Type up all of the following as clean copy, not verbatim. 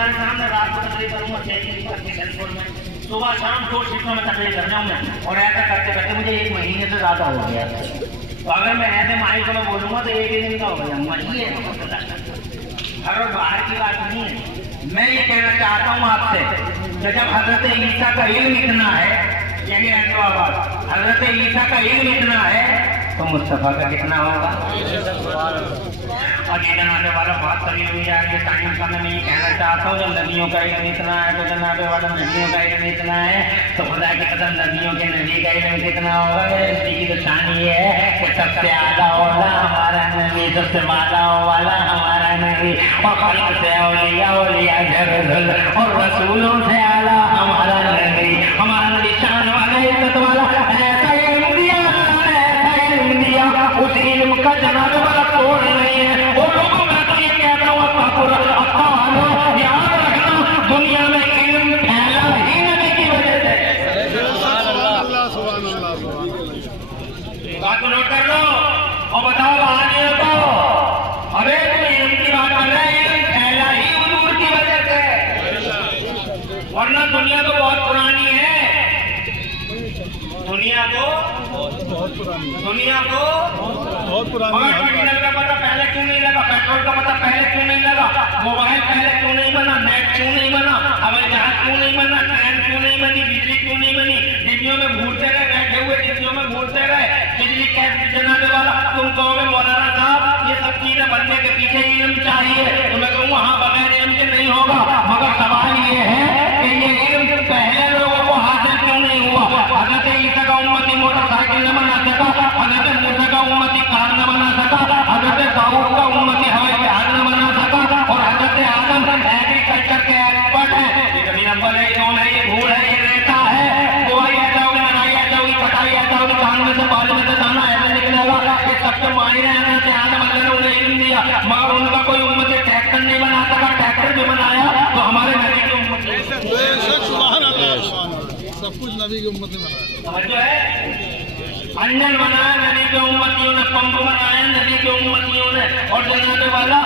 तुम्हारे सामने रात को तकलीफ करूँगा 6 में, सुबह शाम 2 शिफ्टों में तकलीफ कर जाऊँ मैं। और ऐसा करते करते मुझे 1 महीने से ज़्यादा हो गया। तो अगर मैं ऐसे माई को मैं बोलूँगा तो 1 दिन का हो जाऊँगा। ये हर बाहर की बात नहीं है। मैं ये कहना चाहता हूँ आपसे कि जब हजरत ईसा का इल्म इतना है, यानी हजरत ईसा का इल्म इतना है तो मुस्तफा का कितना होगा। और ये जनाबे वाला बहुत करीब हुई है टाइम का। मैं ये कहना चाहता हूँ जब नबियों का इल्म इतना है तो जनाबे वाला नबियों का इल्म इतना है तो खुदा की कसम नबियों के नबी का इल्म कितना होगा। मेरे नबी की तो शान ये है कि सबसे आला वाला हमारा नबी, सबसे माला वाला हमारा नबी, और खल्क से औलिया और रसूलों से आला हमारा नबी। हमारा नबी शान वाला, इज्जत वाला, ऐसा इल्म दिया, ऐसा इल्म दिया, उस इल्म का जनाबे वाला तोड़ नहीं है। वो लोगों में तो ये कहता हूँ याद रखना, दुनिया में इल्म फैला ही नबी की वजह से। बात नोट कर लो और बताओ आगे तो अबे तुम इल्म की बात कर रहे हैं, फैला ही हुजूर की वजह से, वरना दुनिया तो बहुत पुरानी है। दुनिया को बहुत पुरानी डीजल का पता पहले क्यों नहीं लगा, पेट्रोल का पता पहले क्यों नहीं लगा, मोबाइल पहले क्यों नहीं बना, नेट क्यों नहीं बना, हवाई जहाज क्यों नहीं बना, ट्रेन क्यों नहीं बनी, बिजली क्यों नहीं बनी। डिब्बियों में घूरते रहे, बैठे हुए डिब्बियों में घूरते रहे, बिजली कैसे जनाने वाला। तुम कहोगे मौलाना साहब ये सब चीजें बनने के पीछे इल्म चाहिए, तो मैं कहूँगा हाँ बगैर इल्म के नहीं होगा। मगर सवाल ये है कि ये इल्म पहले लोगों को हासिल क्यों नहीं हुआ। हजरत ईसा का उम्मती मोटरसाइकिल न बना सका, हजरत मूसा का उम्मती कार न बना सका, हजरत दाऊद का उम्मती हवाई जहाज न बना सका, और हजरत आदम एग्रीकल्चर के एक्सपर्ट है। ये कभी नंबर है, कौन है, ये धूल है, ये रेता है, बुआई ऐसा होगी, मनाई ऐसा होगी, कटाई ऐसा होगी, कान में से बाल में से दाना ऐसा निकलेगा। ये सबके मायने हजरत आदम अल्लाह ने उन्हें इल्म दिया, मगर उनका कोई उम्मती ट्रैक्टर नहीं बना सका। ट्रैक्टर भी बनाया तो हमारे नबी की उम्मत सब कुछ नबी की उम्मत ने बनाया। समझ है, अंजन बनाया नबी के उम्मतियों ने, पंप बनाया नबी के उम्मतियों ने, और जनाबे वाला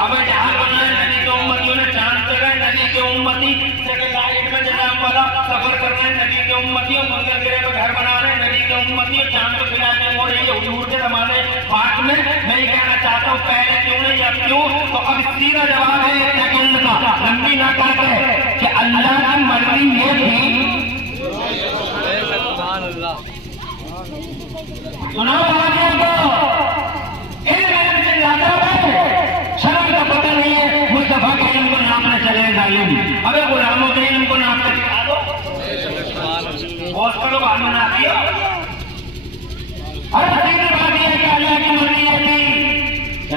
हवाई जहाज बनाया नबी के उम्मतियों ने, चांद पे गए नबी के उम्मती, सैटेलाइट में जनाब वाला सफर कर रहे हैं नबी के उम्मतियों, मंगल ग्रह पे घर बना रहे हैं नबी के उम्मतियों, चांद पे फिराने हो रही है हुजूर के जमाने पाक में। मैं ये कहना चाहता हूँ पहले क्यों नहीं, अब क्यों। तो अब सीधा जवाब है 1 सेकंड का, लंबी ना करके, कि अल्लाह की मर्जी ये थी। सुनो शर्म का पता नहीं है, मुस्तफा के इल्म को नापना चलेगा इल्म। अबे गुलामों के इल्म को नाप कर दिखा दो, बॉस को लोग आलू ना दियो। अरे सीधी बात यह है कि अल्लाह की मर्जी है थी।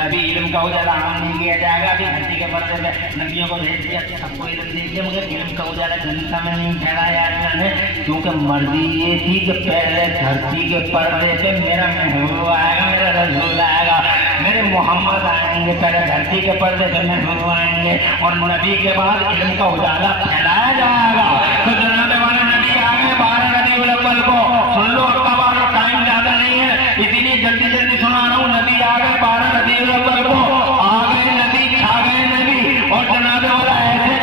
अभी इल्म का उजाला आम नहीं किया जाएगा। अभी धरती के पर्दे में नबियों को भेज दिया, सबको इल्म दे दिया, मगर इल्म का उजाला जनता में नहीं फैलाया अल्लाह ने, क्योंकि मर्जी ये थी कि पहले धरती के पर्दे पे मेरा महबूब आएगा, मेरा रसूल आएगा, मेरे मोहम्मद आएंगे, पहले धरती के पर्दे पे महबूब आएंगे, और नबी के बाद इल्म का उजाला फैलाया जाएगा। तो जनाबे वाले नबी आ गए 12 रबीउल अव्वल को। सुन लो अक्टूबर, टाइम ज्यादा नहीं है, इसीलिए जल्दी जल्दी सुना रहा हूँ। नबी आ गए 12 रबीउल अव्वल को, आ गए नबी, छा गए नबी, और जनाबे वाला ऐसे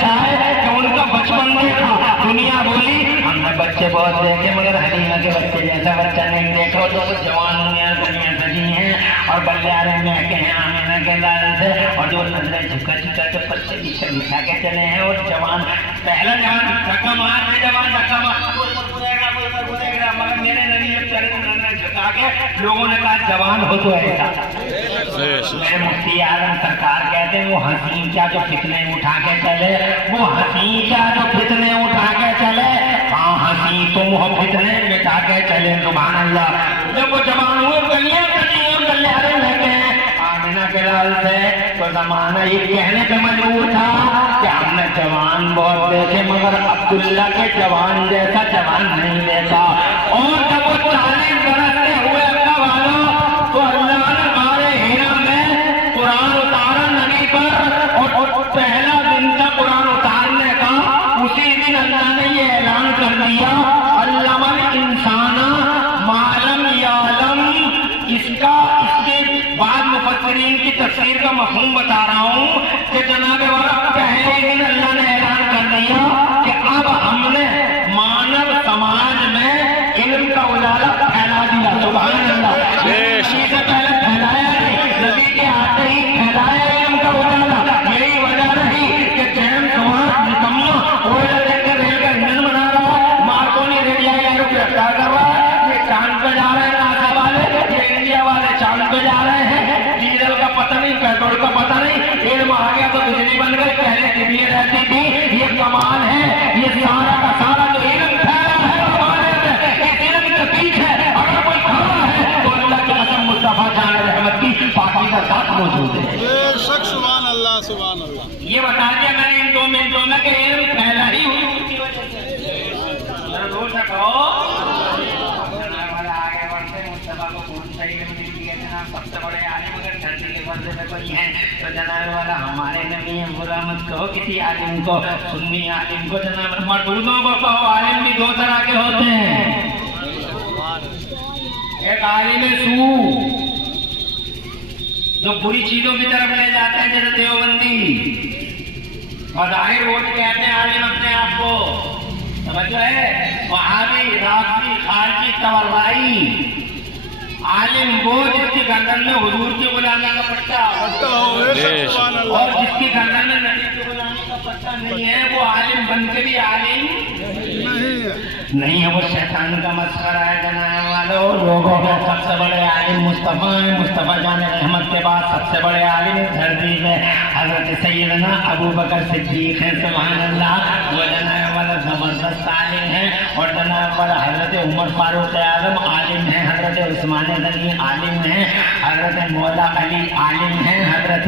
छाए कि उनका बचपन देखा। दुनिया बोली हमने बच्चे बहुत देखे, मगर हलीमा के बच्चे जैसा बच्चा नहीं देखा। तो कुछ जवान दुनिया सजी हैं और बल्ले में के हैं आमिना के लाल से, और जो नजरें झुका के बच्चे पीछे बिठा के चले हैं। और जवान पहला जवान धक्का मार, मगर मेरे नबी चले झुका के लोगों ने कहा जवान हो तो ऐसा। मेरे मुफ्ती आजम सरकार कहते हैं वो हंसी क्या जो फितने उठा के चले, वो हंसी क्या जो फितने उठा के चले, हाँ हंसी तुम हो फितने मिटा के चले। सुभान अल्लाह। जब वो जवान हुए गलियां गलियारे लगे आमिना के लाल से, तो जमाना ये कहने पे मजबूर था कि हमने जवान बहुत देखे, मगर अब्दुल्ला के जवान जैसा जवान नहीं देखा। और जब वो 40 बरस के हुए अल्लाह वालों, तो अल्लाह ने हमारे हीरा में कुरान उतारा नबी पर, और पहला दिन था कुरान उतारने का। उसी दिन अल्लाह ने ये ऐलान कर दिया अल्लामल इंसाना मालम यालम। इसके बाद मुफस्सिरीन की तफसीर का मफहूम बता रहा हूँ कि जनाबे वाला पहले कोई को पता नहीं, इल्म आ गया तो बिजली बन गई, पहले टिबिया रहती थी। ये कमाल है, ये सारा का सारा जो इल्म फैला है हमारे में, इस इल्म के पीछे अगर कोई खड़ा है तो अल्लाह की कसम मुस्तफा जान रहमत की पाकीज़ा ज़ात मौजूद है। बेशक सुभान अल्लाह सुभान अल्लाह। ये बता दिया मैंने इन 2 मिनटों में कि इल्म फैला ही हुजूर की वजह से। जरा जोर से कहो, मुस्तफा को कौन सा इल्म नहीं दिया जनाब, सबसे बड़े आलिम अगर धरती के पर्दे पे कोई है तो जनाब वाला हमारे नबी हैं। बुरा मत कहो किसी आलिम को, सुन्नी आलिम को जनाब, मर्दूदों को कहो। आलिम भी 2 तरह के होते हैं, एक आलिम सू जो बुरी चीजों की तरफ ले जाते हैं, जैसे देवबंदी, और जाहिर वोट कहते हैं आलिम अपने आप को, समझ रहे, वहाबी, राफी, खारजी, तवर्राई। आलिम वो जिसकी गर्दन में हुजूर के गुलामी का पट्टा हो और जिसकी गर्दन में नबी के गुलामी का पट्टा नहीं है, वो आलिम बन के भी आलिम नहीं है, वो शैतान का मस्खरा है। जनाब वालों लोगों का सबसे बड़े आलिम मुस्तफा है। मुस्तफा जाने रहमत के बाद सबसे बड़े आलिम धरती में हजरत सैयदना अबू बकर सिद्दीक हैं, सुभान अल्लाह। वो जनाब वाला जबरदस्त आलिम है। और जनाब वाला हजरत उमर फारूक आजम आलिम है, हजरत उस्मान गनी आलिम है, हजरत मौला अली आलिम है, हजरत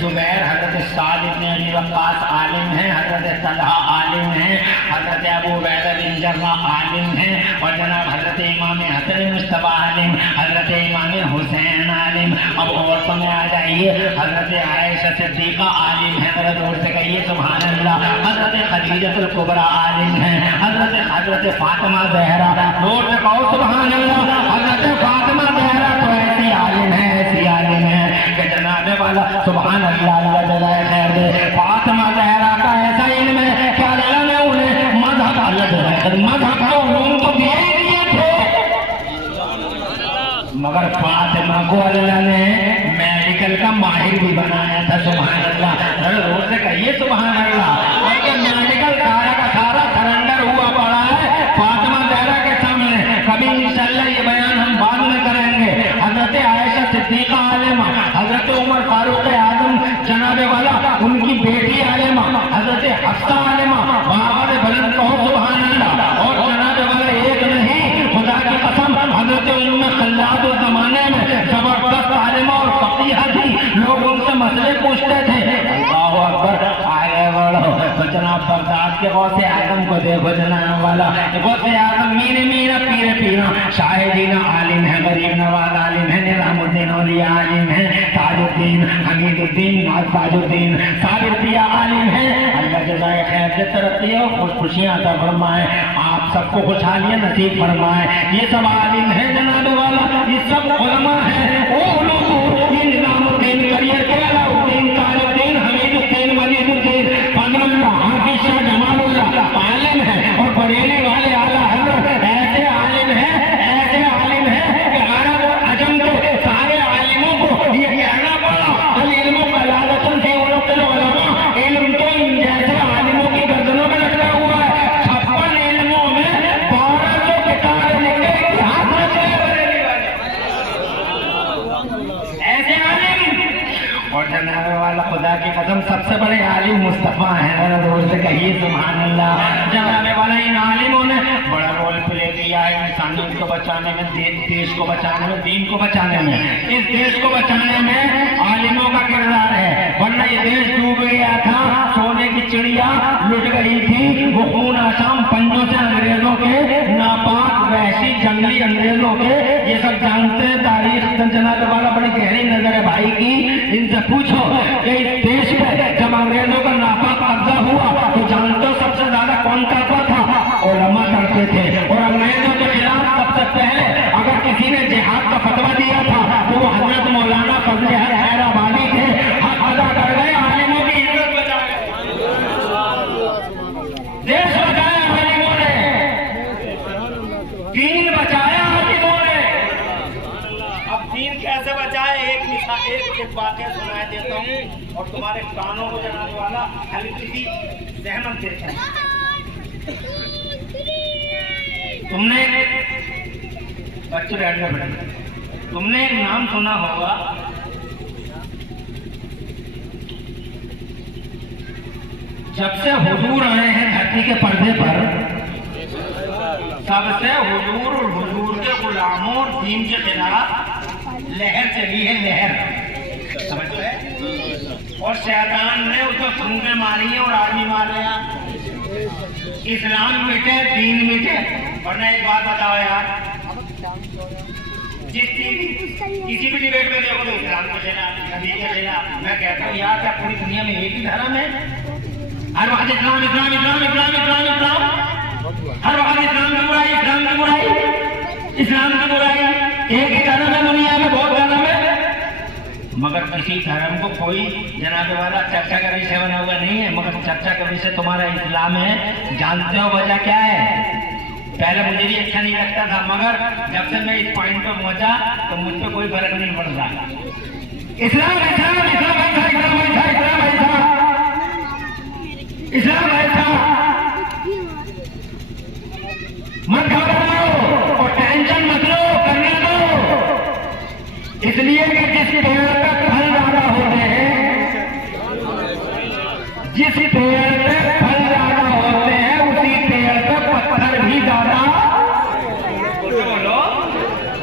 जुबैर, हजरत साद इब्न अबी वक्कास आलिम है, हजरत तलहा आलिम है, हजरत अबू उबैदा बिन जर्राह आलिम है, और जनाब हजरत इमाम हसन मुस्तफा आलिम, हजरत इमाम हुसैन आलिम। अब औरतों में आ जाइए, हजरत आयशा सिद्दीका आलिम है, जरा जोर से कहिए सुभान अल्लाह। हजरत खदीजतुल कुबरा आलिम है, हजरत फातिमा ज़हरा, जोर से कहो सुभान अल्लाह। हजरत फातिमा ज़हरा तो ऐसी आलिम है, ऐसी आलिम है कि जनाब वाला सुभान अल्लाह, अल्लाह जज़ाए खैर दे। फातिमा ज़हरा का ऐसा इल्म है कि अल्लाह ने उन्हें मज़हब का उलूम तो दिए ही दिए थे, मगर फातिमा को अल्लाह ने मेडिकल का माहिर भी बनाया था, सुभान अल्लाह। जोर से कहिए सुभान अल्लाह। और ये मेडिकल सारा का सारा सरेंडर हुआ पड़ा है फातिमा ज़हरा के सामने। कभी इंशाअल्लाह ये बयान हम बाद में करेंगे। हजरत आयशा सिद्दीका आलिमा, हजरत उमर फारूक आजम जनाबे वाला उनकी बेटी आलिमा, हजरत हफ्सा आलिमा, बाबर बुलंद कहो सुभान अल्लाह। और जनाबे वाला एक नहीं, खुदा की कसम, हजरत उम्मे खल्लाद उस जमाने में जबरदस्त आलिमा और फकीहा थी। लोग उनसे मसले पूछते थे, अल्लाहु अकबर, आगे बढ़ो तो जनाब बगदाद के गौसे आजम को देखो, जनाब वाला गौसे आजम मीरे मीरा पीरे पीरा शाहिदीन आलिम है, गरीब नवाज आलिम है, निज़ामुद्दीन औलिया आलिम है, ताजुद्दीन हमीदुद्दीन ताजुद्दीन साबिर पिया आलिम है। अल्लाह जज़ाए खैर से तरक्की और खुशियाँ अता फरमाए, आप सबको खुशहालियाँ नसीब फरमाए। ये सब आलिम है जनाब वाला, ये सब उलमा है। ओ लोगों, ये निज़ामुद्दीन करियर के अलाउद्दीन ताजुद्दीन हमीदुद्दीन वलीदुद्दीन फजलुल्लाह हाफिज़ शाह जमालुल्लाह आलिम है। और बरेली वाले आला हज़रत ऐसे आलिम है, ऐसे आलिम है कि अरब और अजम के सारे आलिमों को ये कहना पड़ा, अल इल्मु कलादतुन फी उनुक़िल उलमा, इल्म तो इन जैसे आलिमों की गर्दनों में लटका हुआ है। 56 इल्मों में 1200 किताबें लिखे, इतिहास रचे बरेली वाले ऐसे आलिम। और जनाब वाला खुदा की कसम सबसे बड़े आलिम मुस्तफा हैं, जोर से कहिए सुभान अल्लाह। जनाब वाला इन आलिमों ने बड़ा रोल प्ले किया है इंसानियत को बचाने में, देश को बचाने में, दीन को बचाने में। इस देश को बचाने में आलिमों का किरदार है, वरना ये देश डूब गया था, सोने की चिड़िया लुट गई थी। वो खून आसाम पंजों से अंग्रेजों के, नापाक वैसी जंगली अंग्रेजों के, ये सब जानते हैं तारीख। जनाब वाला बड़ी गहरी नजर है भाई की, इनसे पूछो कि इस देश में जब अंग्रेजों का नापाक कब्जा हुआ तो जानते हो सबसे ज्यादा कौन करता था? उलमा करते थे। और अंग्रेजों के खिलाफ सबसे पहले अगर किसी ने जिहाद का फतवा दिया था तो वो हजरत मौलाना फजल हक हैदराबादी थे। हक अदा कर गए, आलिमों की इज्जत बचा गए, देश बचाया आलिमों ने, दीन बचाया आलिमों ने। अब दीन कैसे बचाए, एक बातें सुनाई देता हूँ और तुम्हारे कानों को जलाने वाला हल्की सी सहमत देता है। तुमने बच्चों बैठ, तुमने एक नाम सुना होगा, जब से हुजूर आए हैं धरती के पर्दे पर, तब से हुजूर और हुजूर के गुलामों और दीन के खिलाफ लहर चली है, लहर, समझ गए? और शैतान ने उसको फूंके मारी है और आदमी मार लिया। इस्लाम मिटे, दीन मिटे। वरना एक बात बताओ यार, किसी भी डिबेट में देखो तो इस्लाम को लेना, नबी को लेना। मैं कहता हूँ यार, क्या पूरी दुनिया में एक ही धर्म है? हर वक्त इस्लाम इस्लाम इस्लाम इस्लाम इस्लाम इस्लाम, हर वक्त इस्लाम की बुराई, इस्लाम की बुराई, इस्लाम की बुराई। एक ही धर्म है दुनिया में, बहुत धर्म है, मगर किसी धर्म को कोई जनाब वाला चर्चा का विषय बना हुआ नहीं है। मगर चर्चा का विषय तुम्हारा इस्लाम है। जानते हो वजह क्या है? पहले मुझे भी अच्छा नहीं लगता था, मगर जब से मैं इस पॉइंट पर पहुंचा तो मुझ पर कोई फर्क नहीं पड़ता। इस्लाम इस्लाम इस्लाम ऐसा, इस्लाम ऐसा, इस्लाम ऐसा, इस्लाम ऐसा। मत घबराओ और टेंशन मत लो, करने दो। इसलिए कि जिस पेड़ पे फल ज्यादा होते हैं, जिस पेड़ पे फल ज्यादा होते हैं, उसी पेड़ पे पत्थर भी ज्यादा। बोलो,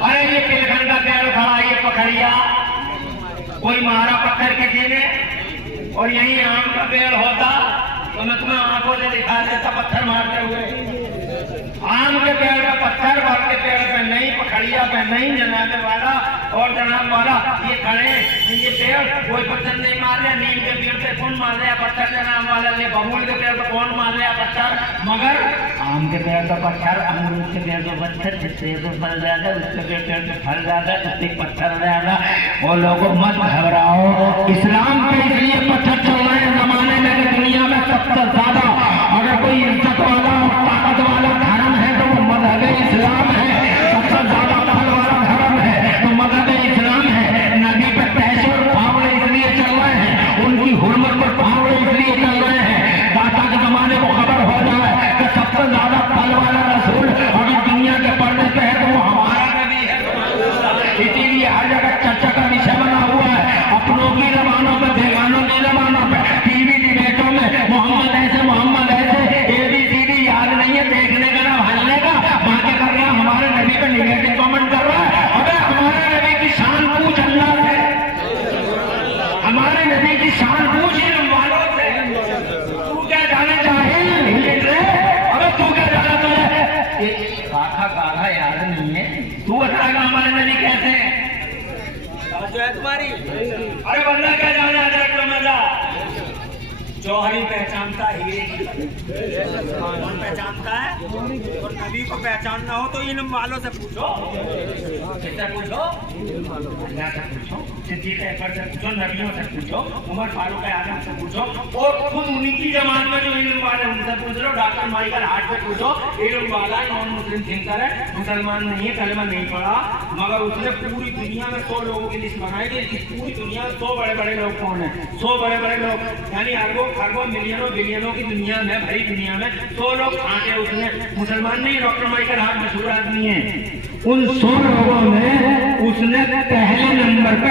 अरे ये पिलखंड का पेड़ खड़ा, ये पखड़िया, कोई मारा पत्थर किसी ने, और यही आम का पेड़ होता तो मैं तुम्हें आंखों से दिखा देता पत्थर मारते हुए। आम के पेड़ पे पत्थर, बाल के पेड़ पे नहीं, पखड़िया पे नहीं, जनाब वाला और जनाब वाला ये खड़े, ये पेड़ कोई पत्थर नहीं मार रहे। नीम के पेड़ पे कौन मार रहा पत्थर, जनाब वाला ये बबूल के पेड़ पे कौन मार रहा पत्थर, मगर आम के पेड़ पे पत्थर, अमरूद के पेड़ पे पत्थर, जिससे तो फल ज्यादा, उसके पेड़ पे फल ज्यादा, उससे पत्थर ज्यादा। और लोगों मत घबराओ, इस्लाम के इसलिए पत्थर चल रहे हैं जमाने में कि दुनिया में सबसे ज्यादा अगर कोई इज्जत वाला और ताकत वाला धर्म है तो वो मजहब इस्लाम है। सबसे ज्यादा फल वाला धर्म है तो मजहब इस्लाम है। नबी पे पैसे और फावड़े इसलिए चल रहे हैं, उनकी हुर्मत पर फावड़े इसलिए चल रहे हैं ताकि के जमाने को खबर हो जाए कि सबसे ज्यादा फल वाला रसूल अगर दुनिया के पर्दे पे है तो वो हमारा नबी है। इसीलिए हर जगह चर्चा का विषय बना हुआ है, अपनों की जबानों पर, बेगानों की जबानों पर, टीवी डिबेटों में मोहम्मद ऐसे, मोहम्मद ऐसे, ABCD याद नहीं है, देखने का ना भालने का, बातें कर रहा हमारे नबी पे निगेटिव कमेंट कर रहा है। अबे हमारे नबी की शान पूछ अल्लाह से, हमारे नबी की शान पूछ इन वालों से। तू क्या जाने चाहे? अबे तू क्या जाना तुझे? काका काका याद नहीं है, तू बताएगा हमारे नबी कैसे है तुम्हारी? अरे बंदा क्या जाना है मजा? जौहरी पहचानता हीरे की, कौन पहचानता है? और नबी को पहचानना हो तो इन वालों से पूछो, किससे पूछो? अल्लाह से पूछो, सिद्दीक़ अकबर से पूछो, नबियों से पूछो, उमर फारूक आजम से पूछो, और खुद उनकी जमात में जो इल्म वाले उनसे पूछ लो। डॉक्टर माइकल हार्ट से पूछो, इल्म वाला नॉन मुस्लिम थिंकर है, मुसलमान नहीं है, कलमा नहीं पढ़ा, मगर उसने पूरी दुनिया में 100 लोगों की लिस्ट बनाई थी। इस पूरी दुनिया में 100 बड़े बड़े लोग कौन है? 100 बड़े बड़े लोग, यानी अरबों खरबों मिलियनों बिलियनों की दुनिया में, भरी दुनिया में 100 लोग आके उसने, मुसलमान नहीं, डॉक्टर माइकल हार्ट मशहूर आदमी है, उन 100 लोगों में उसने पहले नंबर पे